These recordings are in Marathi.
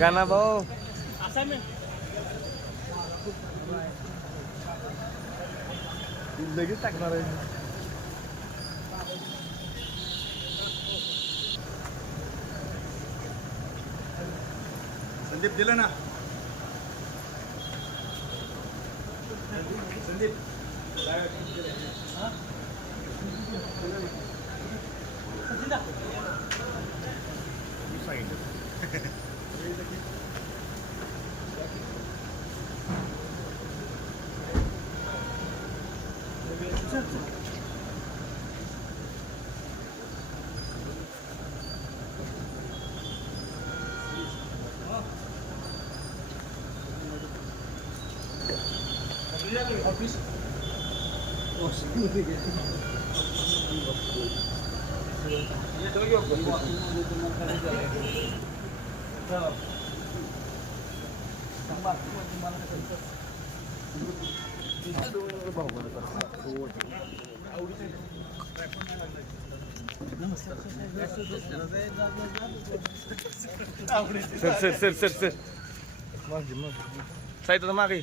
गाणा भाऊ. लगेच टाकणार आहे. संदीप दिलं ना? Sandeep. Sir sir sir sir sir मागे मागे साहित्य मागे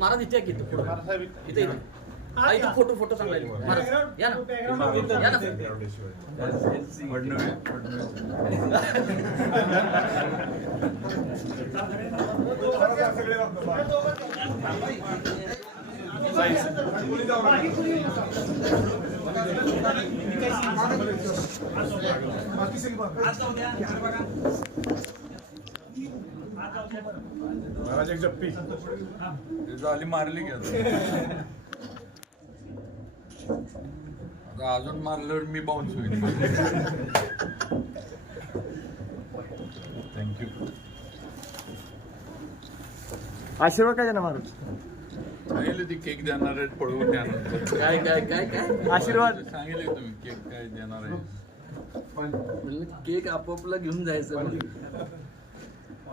महाराज इथे या की इथं पुढं. इथे. इथे हा, इथं फोटो फोटो चांगला आहे. महाराज या ना. या ना. महाराज एक जप्पी. झाली मारली की आता. अजून मारल्यावर मी बाउन्स होईल. थँक्यू आशीर्वाद काय ना महाराज? सांगितले ती केक देणार आहेत पळवून त्यानंतर काय काय काय काय? आशीर्वाद. सांगितले तुम्ही केक काय देणार आहे केक आपापला घेऊन जायचं.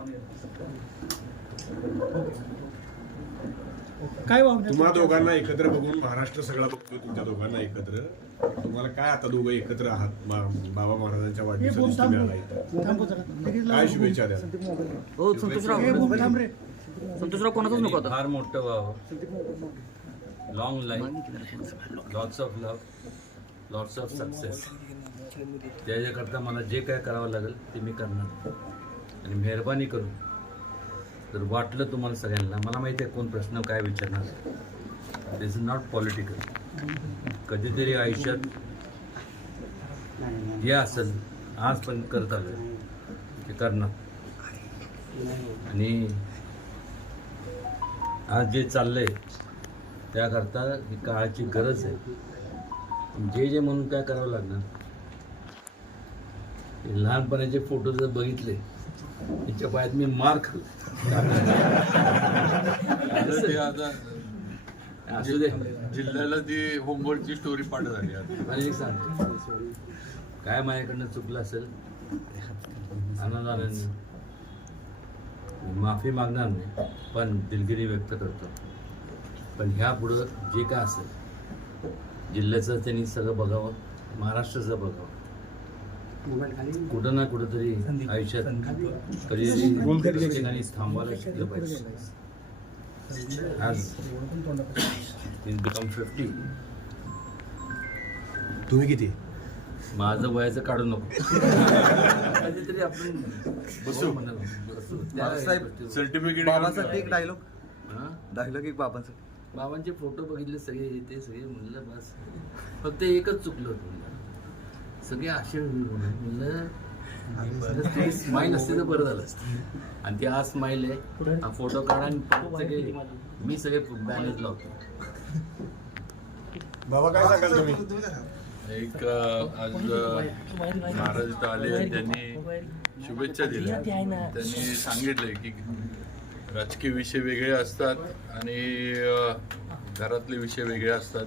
म्हणलं. तुम्हा दोघांना एकत्र बघून महाराष्ट्र सगळा बघतोय तुमच्या दोघांना एकत्र. तुम्हाला काय आता दोघं एकत्र आहात? मा- बाबा महाराजांच्या वाढदिवसाला. काय शुभेच्छा द्या हो संतोषराव. संतोषराव. कोणाचाच नको फार मोठं व्हावं long life lots of love lots of success त्याच्याकरता मला जे काय करावं लागेल ते मी करणार. आणि मेहरबानी करून जर वाटलं तुम्हाला सगळ्यांना मला माहिती आहे कोण प्रश्न काय विचारणार. दिस इज नॉट पॉलिटिकल कधीतरी आयुष्यात जे असेल आज पण करत आलं ते करणार. आणि आज जे चाललंय त्याकरता ही काळाची गरज आहे. जे जे म्हणून काय करावं लागणार? हे लहानपणाचे फोटो जर बघितले त्याच्या पायात मी मार खाल्ला. असू दे. जिल्ह्याला ती होमवर्कची स्टोरी पाठ झाली मला एक सांग. काय माझ्याकडनं चुकलं असेल? आनंदाने माफी मागणार नाही पण दिलगिरी व्यक्त करतो. पण ह्या पुढं जे काय असेल जिल्ह्याचं त्यांनी सगळं बघावं महाराष्ट्राचं बघावं. कुठं ना कुठंतरी आयुष्यात ठिकाणी थांबायला शिकलं पाहिजे. आज बिकम फिफ्टी तुम्ही किती? माझं वयाचं काढू नको. कधीतरी आपण बसू. म्हणा बसू. त्या बाबासाहेब, गोष्टीवर. सर्टिफिकेट बाबासाठी एक डायलॉग हां? डायलॉग एक बाबांसाठी बाबांचे फोटो बघितले सगळे ते सगळे म्हणलं बस. फक्त एकच चुकलं होतं म्हणलं सगळे असे म्हणलं स्माईल असते तर बरं झालं असतं. आणि ती आज स्माईल आहे. हा फोटो काढा आणि परत सगळे मी सगळे बॅनर्स लावतो. बाबा काय सांगाल तुम्ही? एक आज महाराज इथं आले आणि त्यांनी शुभेच्छा दिल्या. त्यांनी सांगितले की राजकीय विषय वेगळे असतात आणि घरातले विषय वेगळे असतात.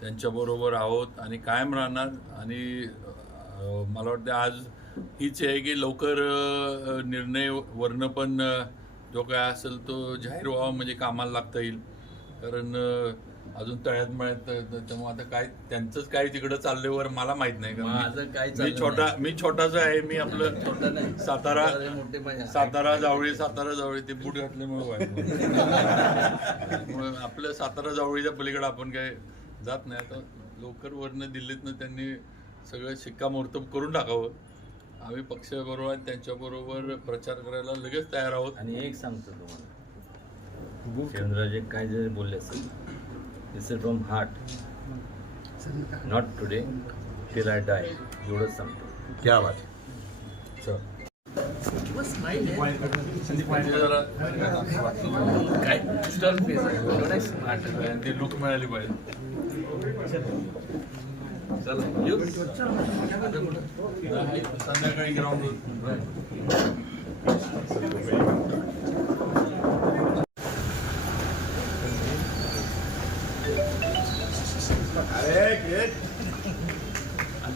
त्यांच्याबरोबर आहोत आणि कायम राहणार. आणि मला वाटतं आज हीच आहे की लवकर निर्णय वरनं पण जो काय असेल तो जाहीर व्हावा म्हणजे कामाला लागता येईल. कारण अजून तळ्यात मळ्यात त्यामुळे आता काय त्यांचंच काय तिकडं चालल्यावर मला माहीत नाही. कारण माझं मी- काय मी चाललं छोटा. मी छोटासा आहे मी आपलं छोटा नाही. सातारा सातारा जावळी सातारा जावळी ते बूट घातल्यामुळे आपलं सातारा जावळीच्या पलीकडे आपण काय जात नाही. आता लवकर वरनं दिल्लीतनं त्यांनी सगळं शिक्कामोर्तब करून टाकावं. आम्ही पक्षाबरोबर आणि त्यांच्याबरोबर प्रचार करायला लगेच तयार आहोत. आणि एक सांगतो तुम्हाला. चंद्रराजे काय जरी बोलले असेल is from heart not today till I die एवढंच सांगतो. क्या बात काय? स्टर्न फेस आहे. एवढा स्मार्ट आणि ती लुक मिळाली पाहिजे. चला संध्याकाळी ग्राउंड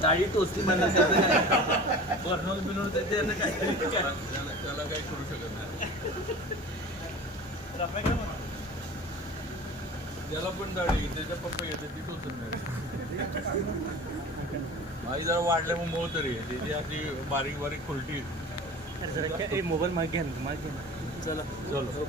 दाढी टोचली म्हणजे त्याचं काय? बर्नोल बिनोल त्याला काही करू शकत नाही. त्याला पण दाढी त्याच्या पप्पा येते ती टोचत नाही माझी जरा वाढल्या मग मऊ तरी आहे. त्याची अशी बारीक बारीक खुलटी मोबाईल मागे घ्या ना, मागे घ्या ना. चला चलो.